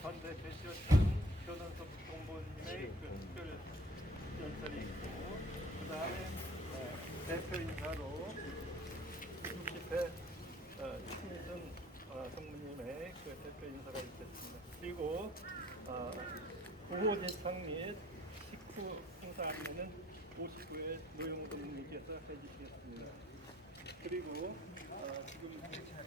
전대 계시였던 변원석 공보님의 그 특별 연설이 있고, 그 다음에 대표 인사로 60회 신희준 성무님의 그 대표 인사가 있겠습니다. 그리고 구호 제창 및 식후 행사 안내는 59회 노영동님께서 해주시겠습니다. 그리고 지금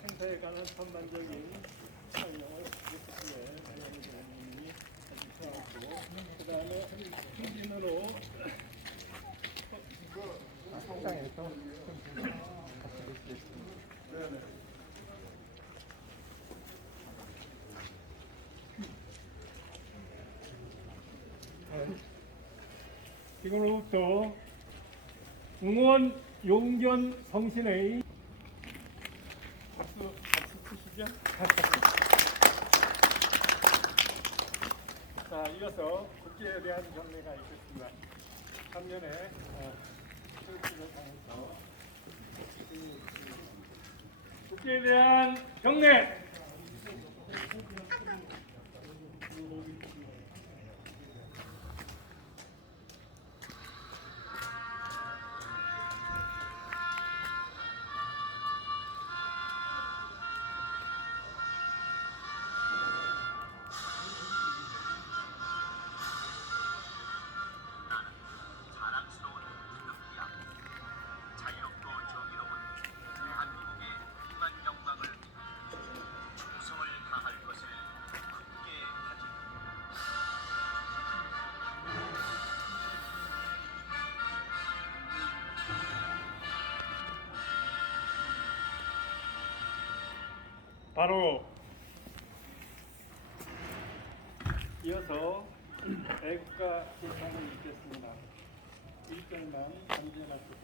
행사에 관한 전반적인 설명을 60회 노영동님이 해주셔서, 그 다음에 중진으로 상장에서 지금부터 응원 용견 성신의 박수 치시죠. 자, 이어서 국기에 대한 경례가 있겠습니다. 작년에 출국을 당해서 국기에 대한 경례. 바로 이어서 애국가 제창을 읽겠습니다. 1절만 잠재하셔서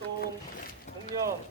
또 공연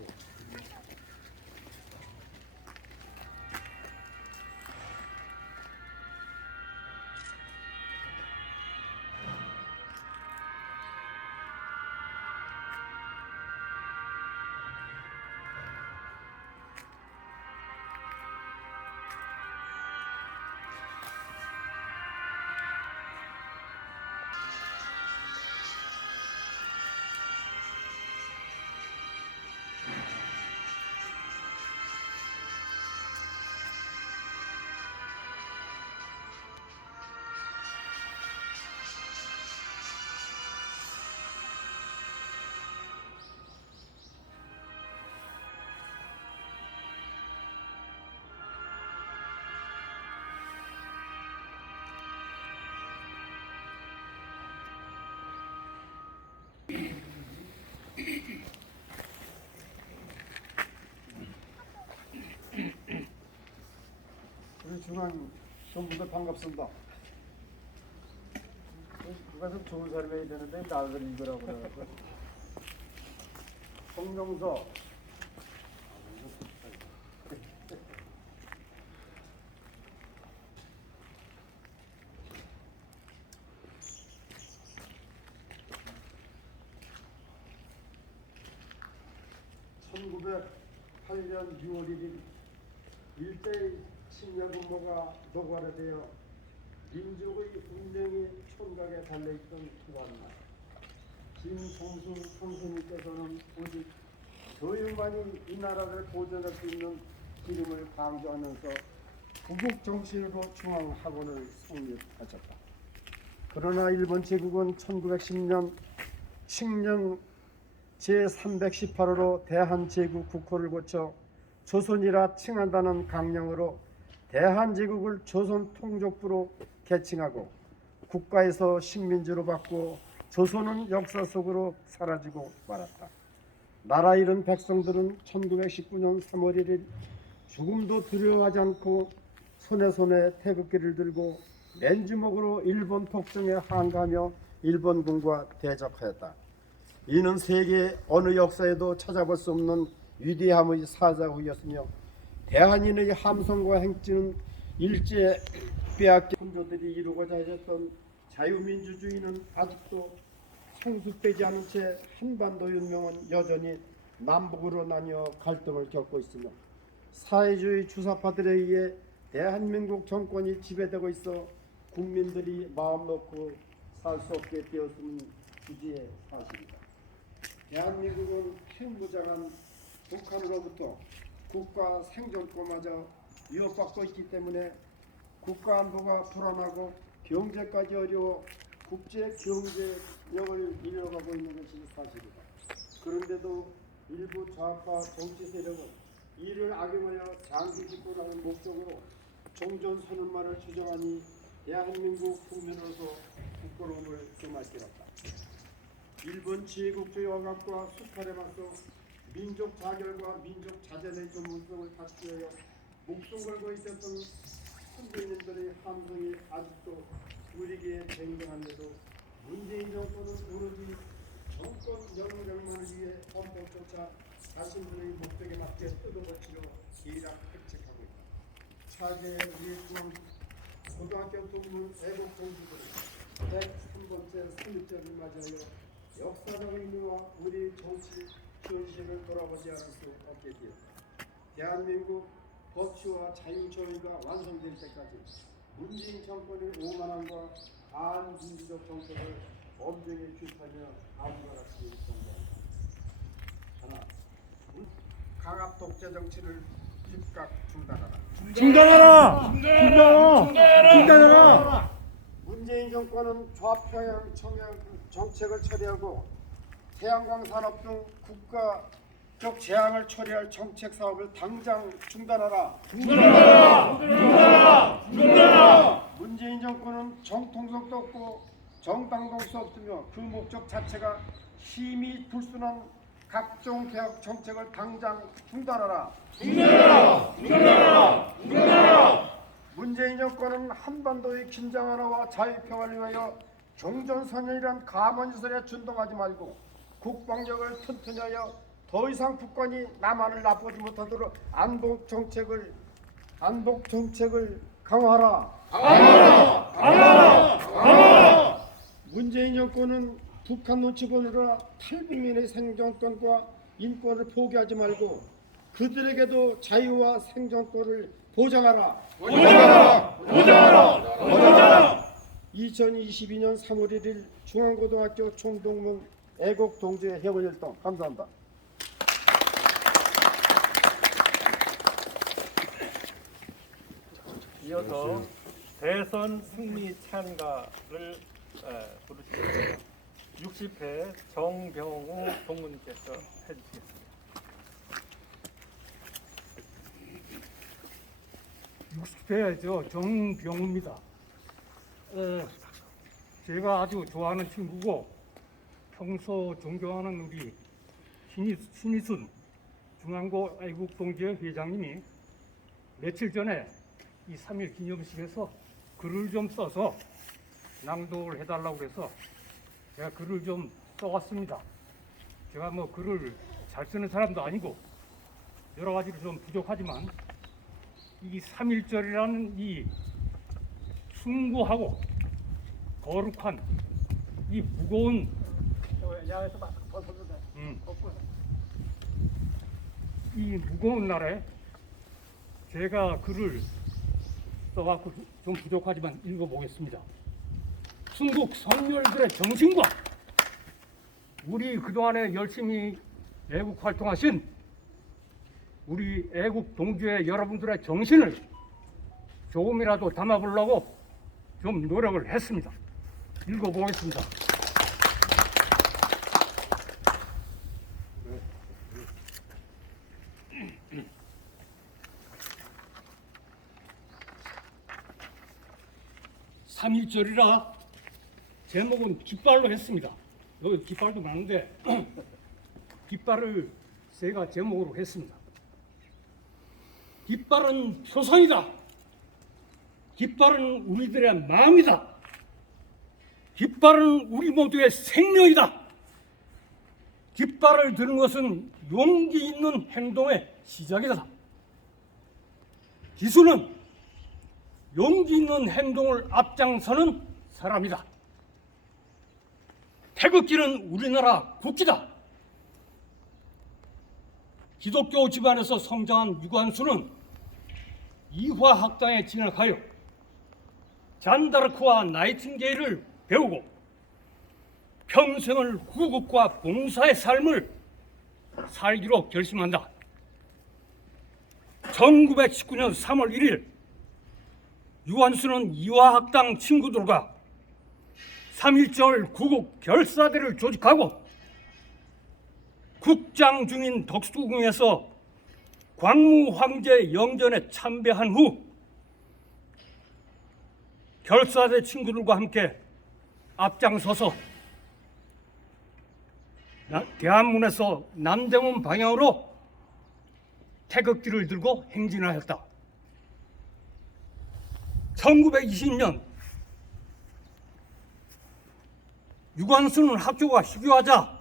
우리 중앙 전부들 반갑습니다. 누가 좀 좋은 사람이 해야 되는데 나를 읽으라고 그래가지고 성명서 1908년 6월 1일 일제의 침략음모가 노골화되어 민족의 운명이 촌각에 달려있던 그날 김성수 선생님께서는 오직 교육만이 이 나라를 보존할 수 있는 기름을 강조하면서 구국 정신으로 중앙학원을 성립하셨다. 그러나 일본 제국은 1910년 칙령 제318호로 대한제국 국호를 고쳐 조선이라 칭한다는 강령으로 대한제국을 조선통족부로 개칭하고 국가에서 식민지로 바꾸어 조선은 역사 속으로 사라지고 말았다. 나라 잃은 백성들은 1919년 3월 1일 죽음도 두려워하지 않고 손에 태극기를 들고 맨주먹으로 일본 폭정에 항거하며 일본군과 대적하였다. 이는 세계 어느 역사에도 찾아볼 수 없는 위대함의 사자후였으며 대한인의 함성과 행진은 일제 빼앗긴 군조들이 이루고자 하셨던 자유민주주의는 아직도 성숙되지 않은 채 한반도 운명은 여전히 남북으로 나뉘어 갈등을 겪고 있으며 사회주의 주사파들에 의해 대한민국 정권이 지배되고 있어 국민들이 마음 놓고 살 수 없게 되었음은 주지의 사실이다. 대한민국은 핵무장한 북한으로부터 국가 생존권마저 위협받고 있기 때문에 국가 안보가 불안하고 경제까지 어려워 국제 경제력을 잃어가고 있는 것이 사실이다. 그런데도 일부 좌파 정치 세력은 이를 악용하여 장기 집권하는 목적으로 종전 선언만을 주장하니 대한민국 국민으로서 부끄러움을 금할 길 없다. 일본 제국주의 억압과 수탈에 맞서 민족 자결과 민족 자존의 전문성을 갖기 위하여 목숨 걸고 있었던 선배님들의 함성이 아직도 우리에게 쟁쟁한데도 문재인 정권은 오로지 정권 영령만을 위해 헌법조차 자신들의 목적에 맞게 뜯어고치려 기락획책하고 있다. 차제 우리 중앙 고등학교 동문 애국 동지들은 103번째 승리절을 맞이하여 역사적 의미와 우리 정치 현실을 돌아보지 않을 수 없게 되었다. 대한민국 법치와 자유주의가 완성될 때까지 문재인 정권의 오만함과 반민주적 정책을 엄중히 규탄하며 아무렇지 정부한다. 하나, 강압 독재 정치를 즉각 중단하라. 중단하라! 문재인 정권은 좌평양 청양 정책을 처리하고 태양광 산업 등 국가적 재앙을 처리할 정책 사업을 당장 중단하라. 문재인 정권은 정통성도 없고 정당성도 없으며 그 목적 자체가 힘이 불순한 각종 개혁 정책을 당장 중단하라. 문재인 정권은 한반도의 긴장 완화와 자유평화를 위하여 종전선언이란 가만히설에 준동하지 말고 국방력을 튼튼히 하여 더 이상 북한이 남한을 나쁘지 못하도록 안보 정책을 강화하라. 문재인 정권은 북한 눈치 보느라 탈북민의 생존권과 인권을 포기하지 말고 그들에게도 자유와 생존권을 보장하라. 2022년 3월 1일 중앙고등학교 총동문 애국동지회 회원활동 감사합니다. 이어서 대선 승리 찬가를 부르시겠습니다. 60회 정병우 동무님께서 해주시겠습니다. 60회 정병우입니다. 제가 아주 좋아하는 친구고 평소 존경하는 우리 신희순 중앙고 애국동지회 회장님이 며칠 전에 이 3.1 기념식에서 글을 좀 써서 낭독을 해달라고 해서 제가 글을 좀 써왔습니다. 제가 뭐 글을 잘 쓰는 사람도 아니고 여러 가지로 좀 부족하지만 이 3.1절이라는 이 숭고하고 거룩한 이 무거운 이 무거운 날에 제가 글을 써갖고 좀 부족하지만 읽어보겠습니다. 순국 선열들의 정신과 우리 그동안에 열심히 애국 활동하신 우리 애국 동지의 여러분들의 정신을 조금이라도 담아보려고 좀 노력을 했습니다. 읽어보겠습니다. (3.1절이라) 제목은 깃발로 했습니다. 여기 깃발도 많은데 깃발을 제가 제목으로 했습니다. 깃발은 표선이다. 깃발은 우리들의 마음이다. 깃발은 우리 모두의 생명이다. 깃발을 드는 것은 용기 있는 행동의 시작이다. 기수는 용기 있는 행동을 앞장서는 사람이다. 태극기는 우리나라 국기다. 기독교 집안에서 성장한 유관순은 이화학당에 진학하여 잔다르크와 나이팅게일을 배우고 평생을 구국과 봉사의 삶을 살기로 결심한다. 1919년 3월 1일 유관순은 이화학당 친구들과 3.1절 구국 결사대를 조직하고 국장 중인 덕수궁에서 광무 황제 영전에 참배한 후 결사대 친구들과 함께 앞장서서 대한문에서 남대문 방향으로 태극기를 들고 행진하였다. 1920년 유관순은 학교가 휴교하자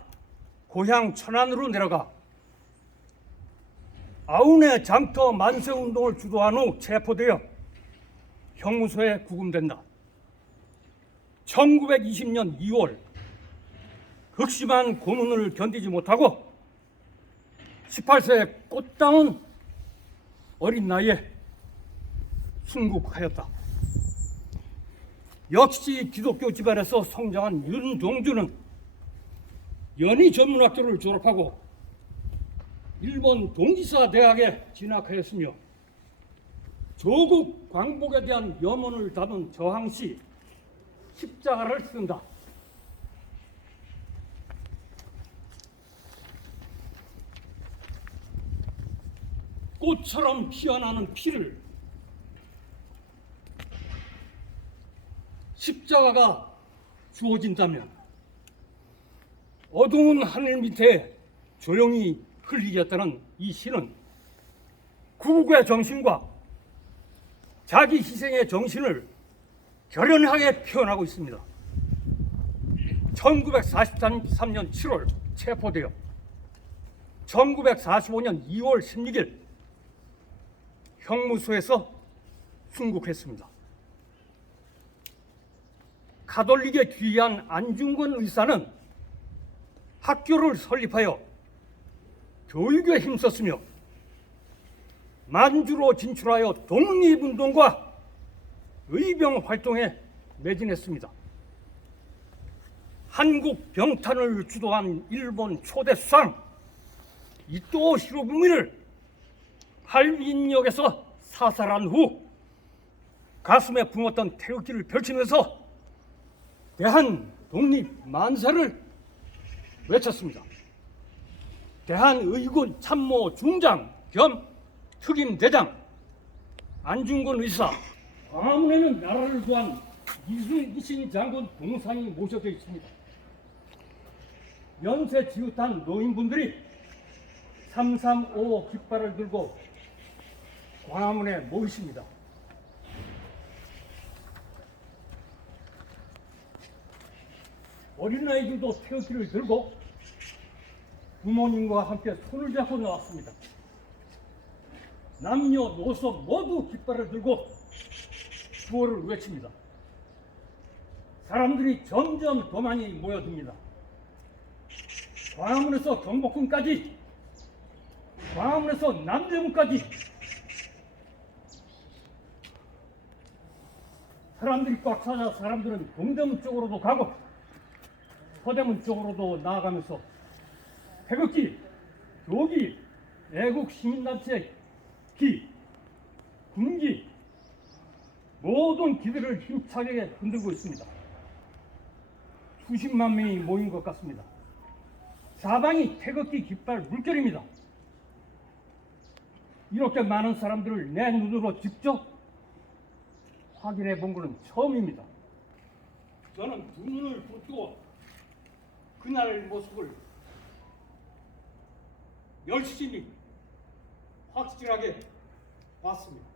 고향 천안으로 내려가 아운의 장터 만세 운동을 주도한 후 체포되어 형무소에 구금된다. 1920년 2월 극심한 고문을 견디지 못하고 18세 꽃다운 어린 나이에 순국하였다. 역시 기독교 집안에서 성장한 윤종주는 연희 전문학교를 졸업하고 일본 동지사 대학에 진학하였으며 조국 광복에 대한 염원을 담은 저항시 십자가를 쓴다. 꽃처럼 피어나는 피를 십자가가 주어진다면 어두운 하늘 밑에 조용히 흘리겠다는 이 시는 구국의 정신과 자기 희생의 정신을 결연하게 표현하고 있습니다. 1943년 7월 체포되어 1945년 2월 16일 형무소에서 순국했습니다. 가톨릭에 귀한 안중근 의사는 학교를 설립하여 교육에 힘썼으며 만주로 진출하여 독립운동과 의병 활동에 매진했습니다. 한국 병탄을 주도한 일본 초대 수상 이토 히로부미를 할빈역에서 사살한 후 가슴에 품었던 태극기를 펼치면서 대한 독립 만세를 외쳤습니다. 대한의군 참모 중장 겸 특임 대장 안중근 의사, 광화문에는 나라를 구한 이순신 장군 동상이 모셔져 있습니다. 연세 지긋한 노인분들이 335 깃발을 들고 광화문에 모이십니다. 어린아이들도 태극기를 들고 부모님과 함께 손을 잡고 나왔습니다. 남녀노소 모두 깃발을 들고 구호를 외칩니다. 사람들이 점점 더 많이 모여듭니다. 광화문에서 경복궁까지 광화문에서 남대문까지 사람들이 꽉 차자 사람들은 동대문 쪽으로도 가고 서대문 쪽으로도 나아가면서 태극기, 교기, 애국 시민단체 기, 군기 모든 기들을 힘차게 흔들고 있습니다. 수십만 명이 모인 것 같습니다. 사방이 태극기 깃발 물결입니다. 이렇게 많은 사람들을 내 눈으로 직접 확인해 본 것은 처음입니다. 저는 두 눈을 붙고 그날 모습을 열심히 확실하게 봤습니다.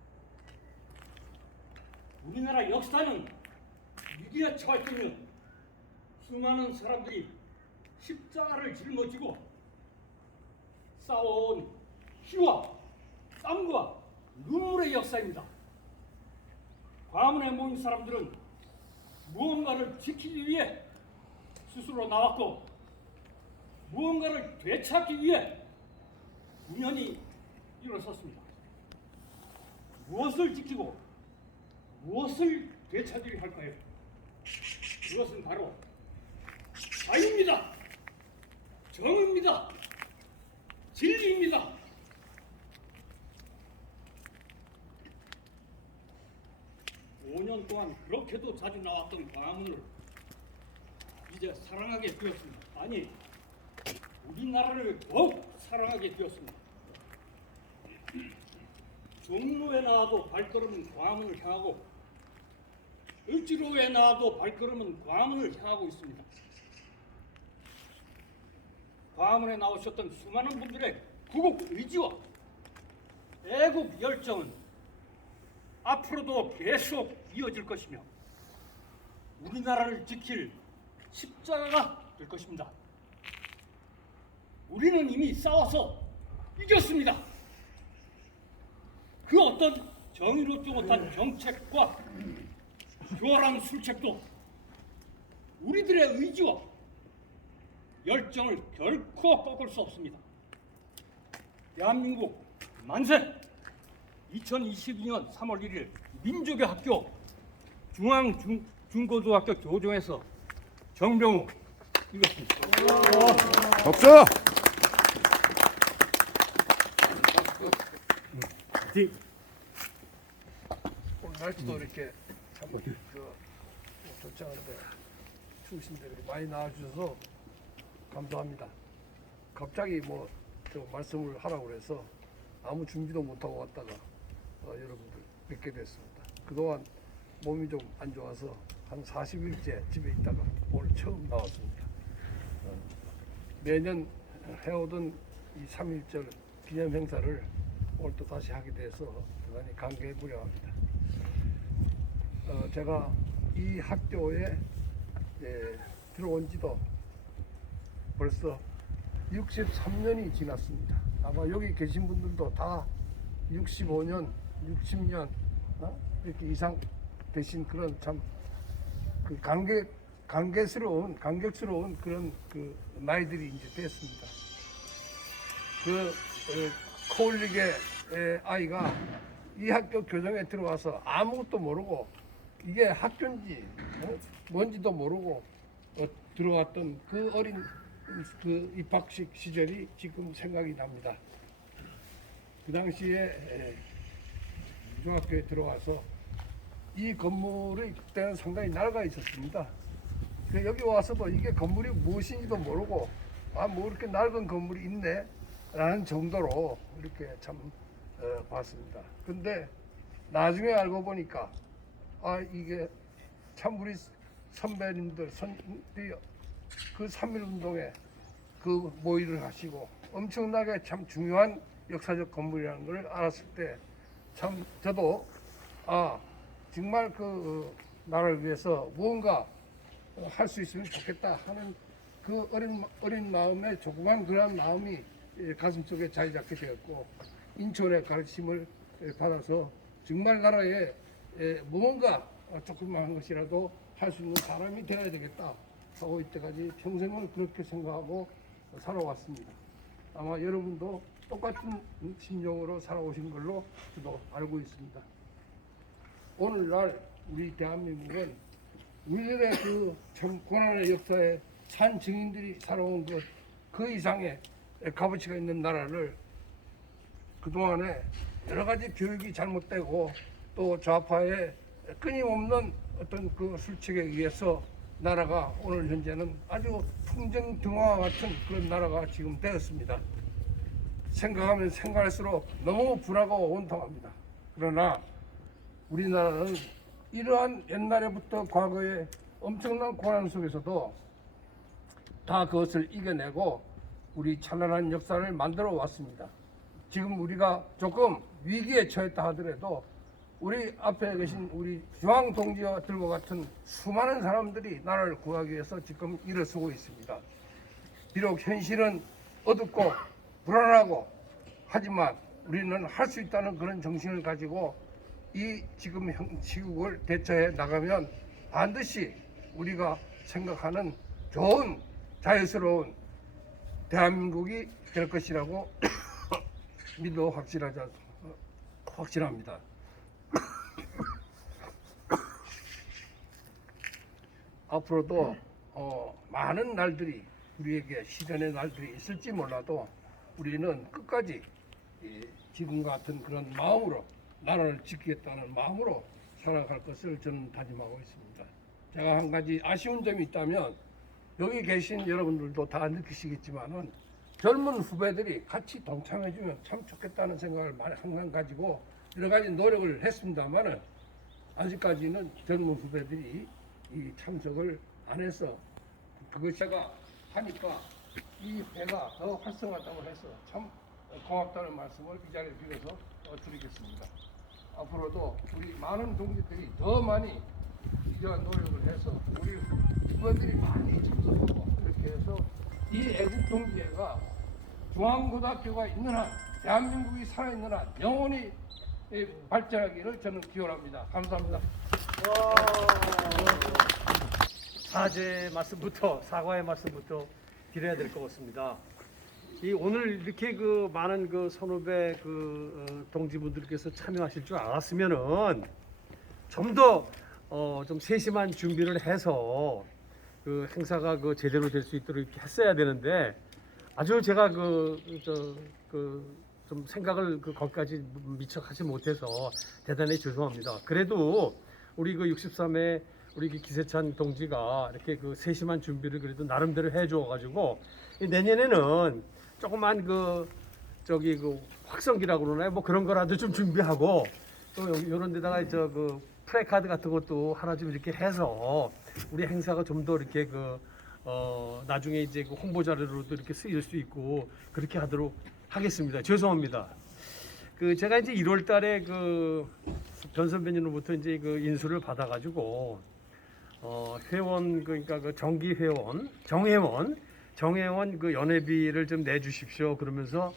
우리나라 역사는 위기에 처할 때면 수많은 사람들이 십자가를 짊어지고 싸워온 피와 땀과 눈물의 역사입니다. 광화문에 모인 사람들은 무언가를 지키기 위해 스스로 나왔고 무언가를 되찾기 위해 우연히 일어섰습니다. 무엇을 지키고 무엇을 되찾으려 할까요? 그것은 바로 자유입니다. 정의입니다. 진리입니다. 오 년 동안 그렇게도 자주 나왔던 광화문을 이제 사랑하게 되었습니다. 아니, 우리나라를 더욱 사랑하게 되었습니다. 종로에 나와도 발걸음은 광화문을 향하고 을지로에 나와도 발걸음은 광화문을 향하고 있습니다. 광화문에 나오셨던 수많은 분들의 구국 의지와 애국 열정은 앞으로도 계속 이어질 것이며 우리나라를 지킬 십자가가 될 것입니다. 우리는 이미 싸워서 이겼습니다. 그 어떤 정의롭지 못한 정책과 교활한 술책도 우리들의 의지와 열정을 결코 꺾을 수 없습니다. 대한민국 만세! 2022년 3월 1일 민족의 학교 중앙중고등학교 교정에서 정병우 읽었습니다. 박수! 오늘 날씨도 이렇게 참 좋지 않은데 추우신데 이렇게 많이 나와주셔서 감사합니다. 갑자기 저 말씀을 하라고 그래서 아무 준비도 못하고 왔다가 여러분들 뵙게 됐습니다. 그동안 몸이 좀 안 좋아서 한 40일째 집에 있다가 오늘 처음 나왔습니다. 매년 해오던 이 3.1절 기념 행사를 오늘 또 다시 하게 돼서 대단히 감개무량합니다. 제가 이 학교에 들어온 지도 벌써 63년이 지났습니다. 아마 여기 계신 분들도 다 65년, 60년 이렇게 이상 되신 그런 참 그 감격스러운 그런 그 나이들이 이제 됐습니다. 코울릭의 아이가 이 학교 교정에 들어와서 아무것도 모르고 이게 학교인지 뭔지도 모르고 들어왔던 그 어린 그 입학식 시절이 지금 생각이 납니다. 그 당시에 중학교에 들어와서 이 건물이 그때는 상당히 낡아 있었습니다. 여기 와서도 이게 건물이 무엇인지도 모르고 뭐 이렇게 낡은 건물이 있네 라는 정도로 이렇게 참 봤습니다. 근데 나중에 알고 보니까 이게 참 우리 선배님들 그 3.1운동에 그 모의를 하시고 엄청나게 참 중요한 역사적 건물이라는 걸 알았을 때 참 저도 정말 그 나라를 위해서 무언가 할 수 있으면 좋겠다 하는 그 어린 마음에 조그만 그런 마음이 가슴속에 자리 잡게 되었고 인천의 가르침을 받아서 정말 나라에 무언가 조그마한 것이라도 할 수 있는 사람이 되어야 되겠다 하고 이때까지 평생을 그렇게 생각하고 살아왔습니다. 아마 여러분도 똑같은 심정으로 살아오신 걸로 저도 알고 있습니다. 오늘날 우리 대한민국은 우리들의 그 참 고난의 역사에 산 증인들이 살아온 그 이상의 값어치가 있는 나라를 그동안에 여러 가지 교육이 잘못되고 또 좌파의 끊임없는 어떤 그 술책에 의해서 나라가 오늘 현재는 아주 풍정등화와 같은 그런 나라가 지금 되었습니다. 생각하면 생각할수록 너무 분하고 온통합니다. 그러나 우리나라는 이러한 옛날에부터 과거의 엄청난 고난 속에서도 다 그것을 이겨내고 우리 찬란한 역사를 만들어 왔습니다. 지금 우리가 조금 위기에 처했다 하더라도 우리 앞에 계신 우리 중앙 동지들과 같은 수많은 사람들이 나라를 구하기 위해서 지금 일어서고 있습니다. 비록 현실은 어둡고 불안하고 하지만 우리는 할 수 있다는 그런 정신을 가지고 이 지금 시국을 대처해 나가면 반드시 우리가 생각하는 좋은 자유스러운 대한민국이 될 것이라고 믿어 확실합니다. 앞으로도 많은 날들이 우리에게 시련의 날들이 있을지 몰라도 우리는 끝까지 지금 같은 그런 마음으로 나라를 지키겠다는 마음으로 살아갈 것을 저는 다짐하고 있습니다. 제가 한 가지 아쉬운 점이 있다면 여기 계신 여러분들도 다 느끼시겠지만은 젊은 후배들이 같이 동참해주면 참 좋겠다는 생각을 항상 가지고 여러 가지 노력을 했습니다만은 아직까지는 젊은 후배들이 이 참석을 안 해서 그것이 제가 하니까 이 배가 더 활성화되고 해서 참 고맙다는 말씀을 이 자리에 빌어서 드리겠습니다. 앞으로도 우리 많은 동지들이 더 많이 이러한 노력을 해서 우리 후배들이 많이 참석하고 이렇게 해서 이 애국동지회가 중앙고등학교가 있는 한 대한민국이 살아있는 한 영원히 발전하기를 저는 기원합니다. 감사합니다. 사과의 말씀부터 드려야 될 것 같습니다. 이 오늘 이렇게 그 많은 그 선후배 동지분들께서 참여하실 줄 알았으면은 좀 더 좀 세심한 준비를 해서 그 행사가 그 제대로 될 수 있도록 이렇게 했어야 되는데 아주 제가 좀 생각을 거기까지 미처 하지 못해서 대단히 죄송합니다. 그래도 우리 그 63회 우리 기세찬 동지가 이렇게 그 세심한 준비를 그래도 나름대로 해줘가지고 내년에는 조그만 확성기라고 그러나요? 뭐 그런 거라도 좀 준비하고 또 이런 데다가 프레카드 같은 것도 하나 좀 이렇게 해서 우리 행사가 좀 더 이렇게 나중에 이제 홍보 자료로도 이렇게 쓰일 수 있고 그렇게 하도록 하겠습니다. 죄송합니다. 제가 이제 1월 달에 변 선배님으로부터 이제 인수를 받아가지고 회원 그러니까 정기 회원 정회원 연회비를 좀 내주십시오. 그러면서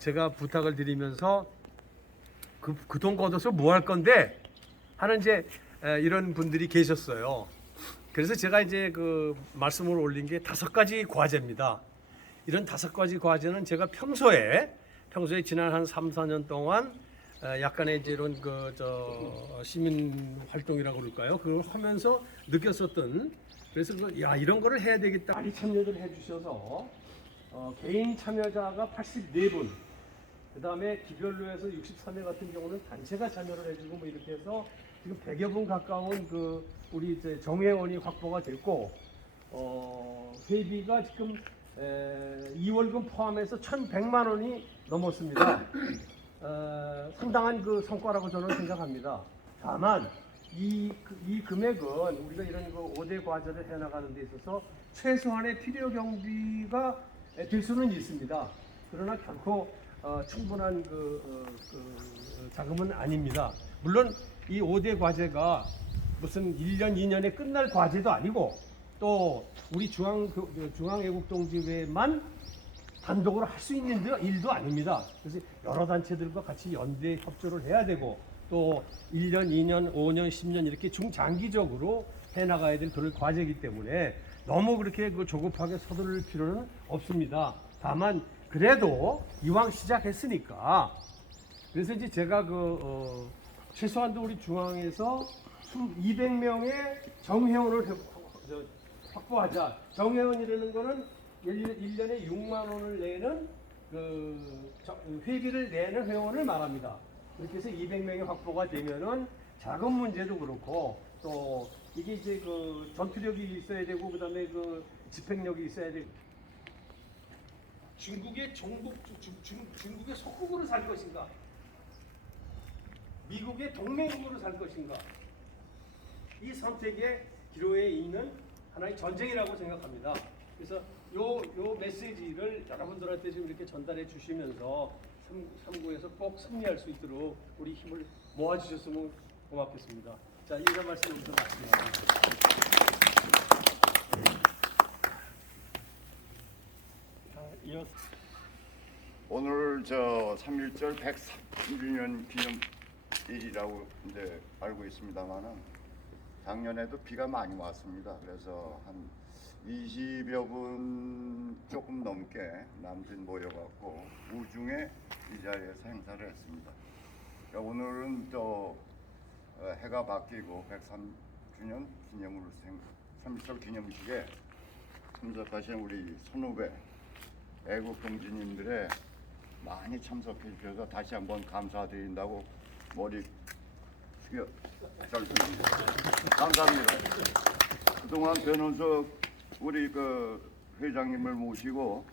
제가 부탁을 드리면서 그 돈 걷어서 뭐 할 건데 하는 이제 이런 분들이 계셨어요. 그래서 제가 이제 말씀을 올린 게 5가지 과제입니다. 이런 5가지 과제는 제가 평소에 지난 한 3, 4년 동안 약간의 이제 이런 시민 활동이라고 그럴까요? 그걸 하면서 느꼈었던 그래서 이런 거를 해야 되겠다. 많이 참여를 해주셔서 개인 참여자가 84분, 그 다음에 기별로 해서 63회 같은 경우는 단체가 참여를 해주고 뭐 이렇게 해서 지금 100여 분 가까운 우리 이제 정회원이 확보가 됐고 회비가 지금 2월금 포함해서 1,100만 원이 넘었습니다. 상당한 성과라고 저는 생각합니다. 다만 이 금액은 우리가 이런 5대 과제를 해나가는 데 있어서 최소한의 필요 경비가 될 수는 있습니다. 그러나 결코 충분한 자금은 아닙니다. 물론 이 5대 과제가 무슨 1년, 2년에 끝날 과제도 아니고 또 우리 중앙애국동지회만 단독으로 할 수 있는 일도 아닙니다. 그래서 여러 단체들과 같이 연대 협조를 해야 되고 또 1년, 2년, 5년, 10년 이렇게 중장기적으로 해나가야 될 그런 과제이기 때문에 너무 그렇게 조급하게 서두를 필요는 없습니다. 다만 그래도 이왕 시작했으니까 그래서 이제 제가 최소한도 우리 중앙에서 200명의 정회원을 확보하자. 정회원이라는 거는 1년에 6만 원을 내는 회비를 내는 회원을 말합니다. 그렇게 해서 200명이 확보가 되면은 자금 문제도 그렇고 또 이게 이제 전투력이 있어야 되고 그다음에 집행력이 있어야 되고 중국의 중국의 속국으로 살 것인가? 미국의 동맹국으로 살 것인가? 이 선택의 기로에 있는 하나의 전쟁이라고 생각합니다. 그래서 요 메시지를 여러분들한테 지금 이렇게 전달해 주시면서 3구에서 꼭 승리할 수 있도록 우리 힘을 모아주셨으면 고맙겠습니다. 자, 이런 말씀 여기서 마치겠습니다. 오늘 저 3.1절 130주년 기념일이라고 이제 알고 있습니다만은 작년에도 비가 많이 왔습니다. 그래서 한 20여 분 조금 넘게 남짓 모여갖고 우중에 이 자리에서 행사를 했습니다. 오늘은 또 해가 바뀌고 103주년 기념으로 3.1절 기념식에 참석하신 우리 선후배 애국 동지님들의 많이 참석해 주셔서 다시 한번 감사드린다고 머리 숙여 절습니다. 감사합니다. 그동안 변은석 우리 회장님을 모시고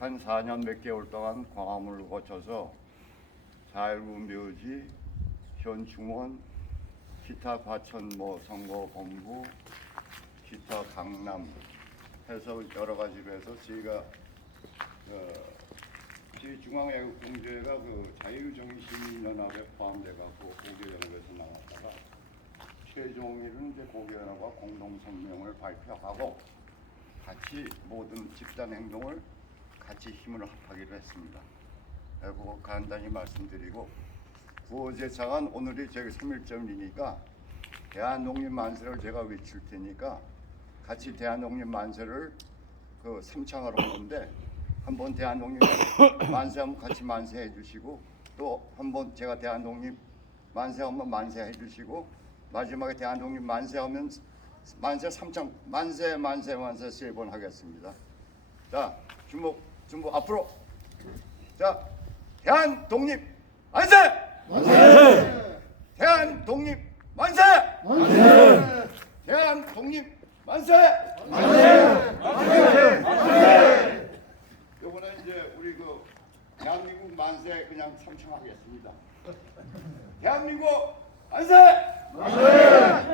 한 4년 몇 개월 동안 광화문을 거쳐서 4.19 묘지, 현충원, 기타 과천 선거본부, 기타 강남 해서 여러 가지로 해서 저희가 저희 중앙애국공제가 자유정의시민연합에 포함돼갖고 고교연합에서 나왔다가 최종일은 이제 고교연합과 공동성명을 발표하고 같이 모든 집단 행동을 같이 힘을 합하기로 했습니다. 그거 간단히 말씀드리고 구호제창은 오늘이 저희 3.1절이니까 대한독립 만세를 제가 외칠 테니까 같이 대한독립 만세를 3창을 하는데 한번 대한독립 만세하면 같이 만세해 주시고 또 한번 제가 대한독립 만세하면 만세해 주시고 마지막에 대한독립 만세하면 만세 3창 만세 만세 만세 3번 하겠습니다. 자 주목 앞으로 자 대한독립 만세! 만세! 대한독립 만세! 만세! 대한독립 만세! 만세! 만세! 만세! 요번에 이제 우리 대한민국 만세 그냥 삼창하겠습니다. 대한민국 만세! 만세!